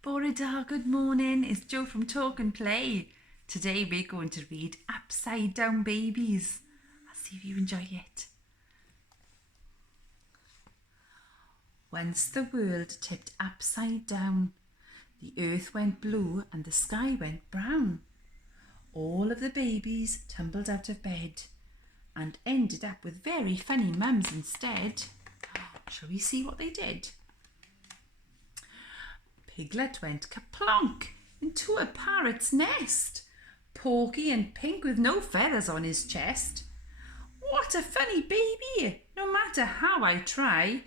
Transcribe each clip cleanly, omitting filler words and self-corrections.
Bore da, good morning. It's Jo from Talk and Play. Today we're going to read Upside Down Babies. I'll see if you enjoy it. Once the world tipped upside down, the earth went blue and the sky went brown. All of the babies tumbled out of bed and ended up with very funny mums instead. Shall we see what they did? Piglet went kaplonk into a parrot's nest. Porky and Pink with no feathers on his chest. What a funny baby! No matter how I try,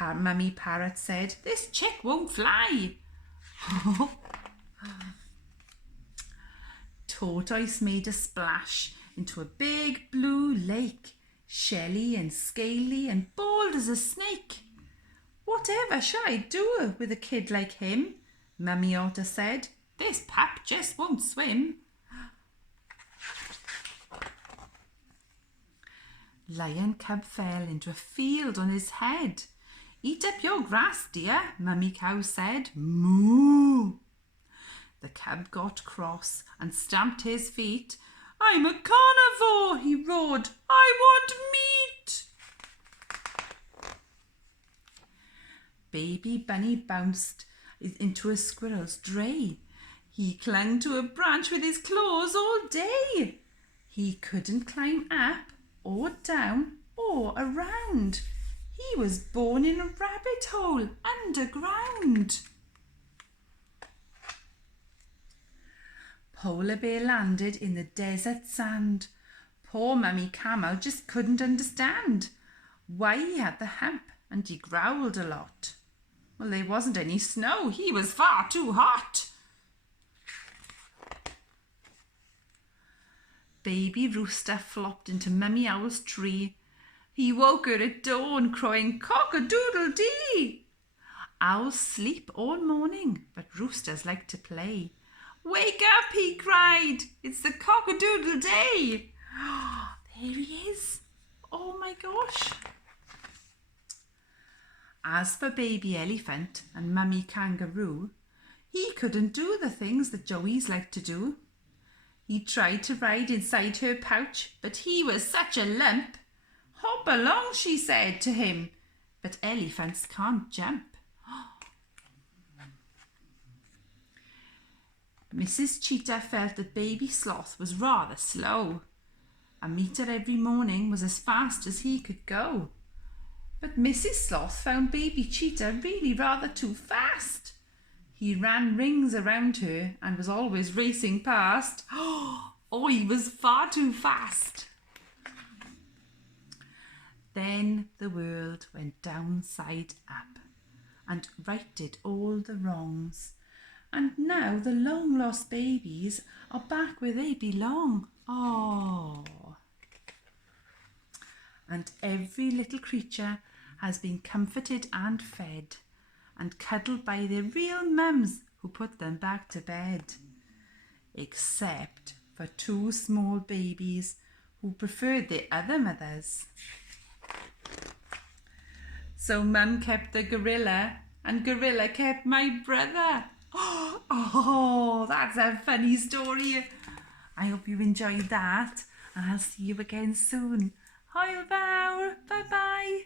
Mummy Parrot said, this chick won't fly. Tortoise made a splash into a big blue lake, shelly and scaly and bald as a snake. Whatever shall I do with a kid like him? Mummy Otter said. This pup just won't swim. Lion cub fell into a field on his head. Eat up your grass, dear, Mummy Cow said. Moo! The cub got cross and stamped his feet. I'm a carnivore, he roared. I want meat. Baby Bunny bounced into a squirrel's dray. He clung to a branch with his claws all day. He couldn't climb up or down or around. He was born in a rabbit hole underground. Polar bear landed in the desert sand. Poor Mummy Camel just couldn't understand why he had the hump, and he growled a lot. Well, there wasn't any snow. He was far too hot. Baby Rooster flopped into Mummy Owl's tree. He woke her at dawn crying cock-a-doodle-dee. Owls sleep all morning, but roosters like to play. Wake up, he cried. It's the cock-a-doodle-day. There he is. Oh my gosh. As for Baby Elephant and Mummy Kangaroo, he couldn't do the things that Joeys like to do. He tried to ride inside her pouch, but he was such a lump. Hop along, she said to him, but elephants can't jump. Mrs. Cheetah felt that Baby Sloth was rather slow. A metre every morning was as fast as he could go. But Mrs. Sloth found Baby Cheetah really rather too fast. He ran rings around her and was always racing past. Oh, he was far too fast. Then the world went downside up and righted all the wrongs. And now the long-lost babies are back where they belong. Oh. And every little creature has been comforted and fed and cuddled by their real mums who put them back to bed. Except for two small babies who preferred their other mothers. So Mum kept the gorilla and Gorilla kept my brother. Oh, that's a funny story. I hope you enjoyed that, and I'll see you again soon. Hwyl fawr. Bye bye.